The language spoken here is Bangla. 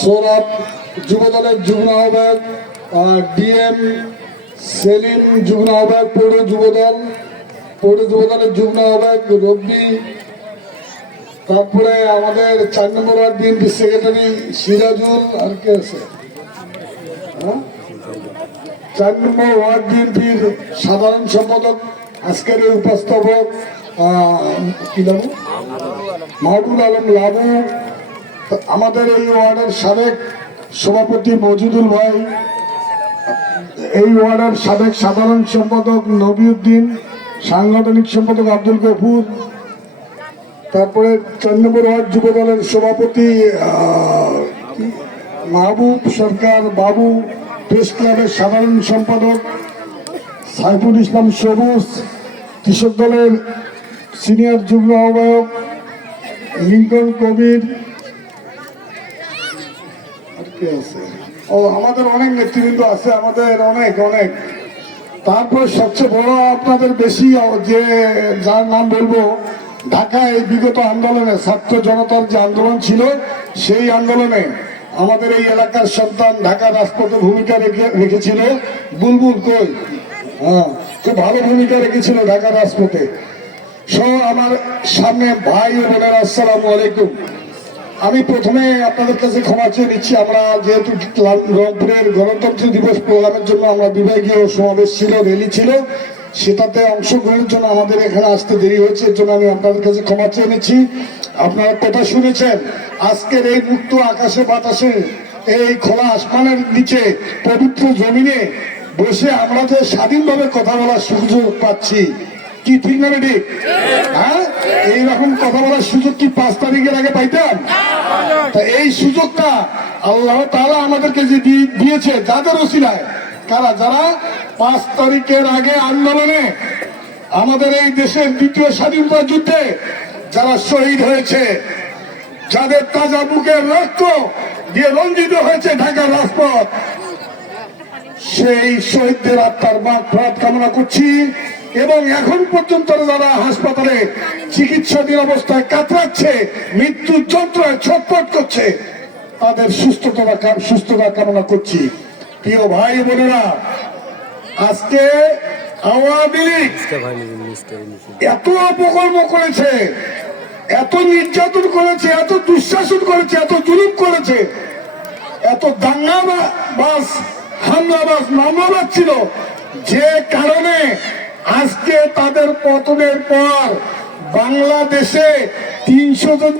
সৌরভ যুবদলের যুগ্ম আহ্বায়ক, ডিএম সেলিম যুগ্ম আহ্বায়ক পৌর যুবদলের যুগ্ম আহ্বায়ক রব্বি, তারপরে আমাদের 4 নম্বর ওয়ার্ড বিএনপি সেক্রেটারি সিরাজুল, আর কে আছে 4 নম্বর ওয়ার্ড বিএনপির সাধারণ সম্পাদক আজকের উপস্থাপক কি নাম মাহবুব আলম লাবু, আমাদের এই ওয়ার্ডের সাবেক সভাপতি মজিদুল ভাই, এই ওয়ার্ডের সাবেক সাধারণ সম্পাদক নবিউদ্দিন, সাংগঠনিক সম্পাদক আব্দুল গফুর, তারপরে 4 নম্বর ওয়ার্ড যুব দলের সভাপতি মাহবুব সরকার বাবু, প্রেস ক্লাবের সাধারণ সম্পাদক সাইফুল ইসলাম সবুজ, কৃষক দলের সিনিয়র যুগ্ম আহ্বায়ক লিঙ্কন কবির, আমাদের অনেক নেতৃবৃন্দ আছে, আমাদের অনেক অনেক। তারপর সবচেয়ে বড় আপনাদের বেশি যে যার নাম বলবো, ঢাকায় বিগত আন্দোলনে ছাত্র জনতার যে আন্দোলন ছিল, সেই আন্দোলনে আমাদের এই এলাকার সন্তান ঢাকা রাজপথে ভূমিকা রেখেছিল। বুলবুল কই, খুব ভালো ভূমিকা রেখেছিল ঢাকা রাজপথে। আমার সামনে ভাই ও বোনেরা, আসসালামু আলাইকুম। আমি প্রথমে আপনাদের কাছে ক্ষমা চেয়ে নিচ্ছি। আমরা যেহেতু রংপুরের গণতন্ত্র দিবস প্রোগ্রামের জন্য আমরা বিভাগীয় সমাবেশ ছিল, র্যালি ছিল, সেটাতে অংশগ্রহণের জন্য আমাদের এখানে আসতে দেরি হয়েছে, এর জন্য আমি আপনাদের কাছে ক্ষমা চেয়ে নিচ্ছি। আপনারা কথা শুনেছেন, আজকের এই মুক্ত আকাশে বাতাসে, এই খোলা আসমানের নিচে পবিত্র জমিনে বসে আমরা যে স্বাধীনভাবে কথা বলার সুযোগ পাচ্ছি, কি ঠিক না ঠিক? হ্যাঁ, এইরকম কথা বলার সুযোগ কি 5 তারিখের আগে পাইতাম? তা এই সুযোগটা আল্লাহ তাআলা আমাদেরকে যে দিয়েছে, যাদের ওসিলায়, কারা যারা 5 তারিখের আগে আন্দোলনে আমাদের এই দেশের দ্বিতীয় স্বাধীনতা যুদ্ধে যারা শহীদ হয়েছে, যাদের তাজা বুকের রক্ত দিয়ে রঞ্জিত হয়েছে ঢাকার রাজপথ, সেই শহীদদের আত্মার মাগফিরাত কামনা করছি। এবং এখন পর্যন্ত যারা হাসপাতালে চিকিৎসাধীন অবস্থায় কাতরাচ্ছে, মৃত্যুর যন্ত্রণায় ছটফট করছে, তাদের সুস্থতা কামনা করছি। প্রিয় ভাই বোনেরা, আজকে আওয়ামী লীগ এত অপকর্ম করেছে, এত নির্যাতন করেছে, এত দুঃশাসন করেছে, এত জুলুম করেছে, এত দাঙ্গাবাজ, হামলাবাজ, মামলাবাজ ছিল, যে কারণে আজকে তাদের পতনের পর বাংলাদেশে 300 জন